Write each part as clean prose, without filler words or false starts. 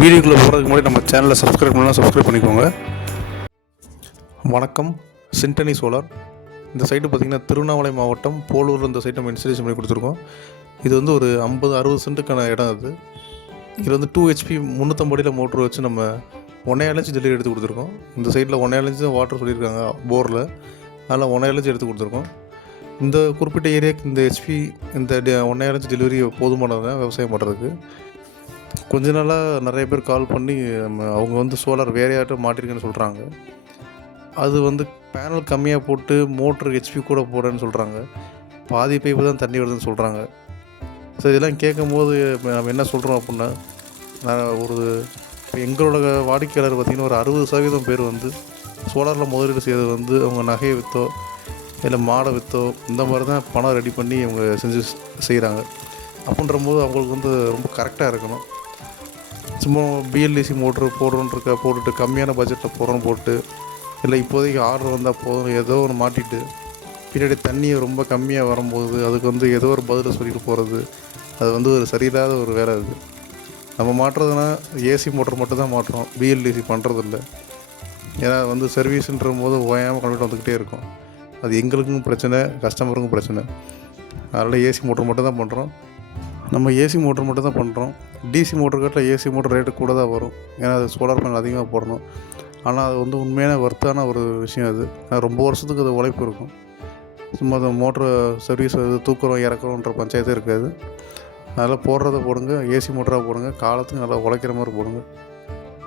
வீடியோக்குள்ளே போகிறதுக்கு முன்னாடி நம்ம சேனலை சப்ஸ்கிரைப் பண்ணிக்கோங்க. வணக்கம். சிண்டனி சோலார். இந்த சைட்டு பார்த்திங்கன்னா திருவண்ணாமலை மாவட்டம் போலூரில் இந்த சைட்டை நம்ம இன்ஸ்டலேஷன் பண்ணி கொடுத்துருக்கோம். இது வந்து ஒரு 50-60 சென்ட்டுக்கான இடம். அது இதில் வந்து 2 HP 350 அடியில் மோட்ரு வச்சு நம்ம 1.5 inch டெலிவரி எடுத்து கொடுத்துருக்கோம். இந்த சைட்டில் 1.5 inch தான் வாட்டர் சொல்லியிருக்காங்க போரில், அதனால் 1.5 inch எடுத்து கொடுத்துருக்கோம். இந்த குறிப்பிட்ட ஏரியாவுக்கு இந்த HP இந்த 1.5 inch டெலிவரி போதுமானது தான் விவசாயம் பண்ணுறதுக்கு. கொஞ்ச நாளாக நிறைய பேர் கால் பண்ணி அவங்க வந்து சோலார் வேறு யார்ட்டும் மாட்டிருக்குன்னு சொல்கிறாங்க. அது வந்து பேனல் கம்மியாக போட்டு மோட்ரு HP கூட போடுறேன்னு சொல்கிறாங்க. பாதி பைப்பு தான் தண்ணி வருதுன்னு சொல்கிறாங்க. ஸோ இதெல்லாம் கேட்கும்போது நம்ம என்ன சொல்கிறோம் அப்படின்னா, நான் இப்போ எங்களோட வாடிக்கையாளர் பார்த்திங்கன்னா ஒரு 60% பேர் வந்து சோலாரில் முதலீடு செய்கிறது வந்து அவங்க நகையை விற்றோ இல்லை மாடை விற்றோ இந்த மாதிரி தான் பணம் ரெடி பண்ணி அவங்க செய்கிறாங்க. அப்படின்ற போது அவங்களுக்கு வந்து ரொம்ப கரெக்டாக இருக்கணும். சும்மா BLDC மோட்ரு போட்டுட்டு கம்மியான பட்ஜெட்டில் போட்டு இல்லை இப்போதைக்கு ஆர்டர் வந்தால் போதும் ஏதோ ஒன்று மாட்டிட்டு பின்னாடி தண்ணியை ரொம்ப கம்மியாக வரும்போது அதுக்கு வந்து ஏதோ ஒரு பதிலை சொல்லிட்டு போகிறது, அது வந்து ஒரு சரியில்லாத ஒரு வேலை. அது நம்ம மாட்டுறதுனா AC மோட்டர் மட்டும் தான் மாட்டுறோம், BLDC பண்ணுறதில்ல. ஏன்னா வந்து சர்வீஸுன்ற போது ஓயாமல் கம்ப்ளீட் வந்துக்கிட்டே இருக்கும். அது எங்களுக்கும் பிரச்சனை, கஸ்டமருக்கும் பிரச்சனை. அதனால் AC மோட்டர் மட்டும் தான் பண்ணுறோம். நம்ம AC மோட்டர் மட்டும் தான் பண்ணுறோம். DC மோட்டர் கட்டில் AC மோட்டர் ரேட்டு கூட தான் வரும். ஏன்னா அது சோலார் பேனல் அதிகமாக போடணும். ஆனால் அது வந்து உண்மையான வர்த்தான ஒரு விஷயம். அது ரொம்ப வருஷத்துக்கு அது உழைப்பு இருக்கும். சும்மா அந்த மோட்ரு சர்வீஸ் தூக்குறோம் இறக்குறோன்ற பஞ்சாயத்தே இருக்காது. அதனால் போடுறத போடுங்க, AC மோட்டராக போடுங்க, காலத்துக்கு நல்லா உழைக்கிற மாதிரி போடுங்க.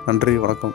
நன்றி, வணக்கம்.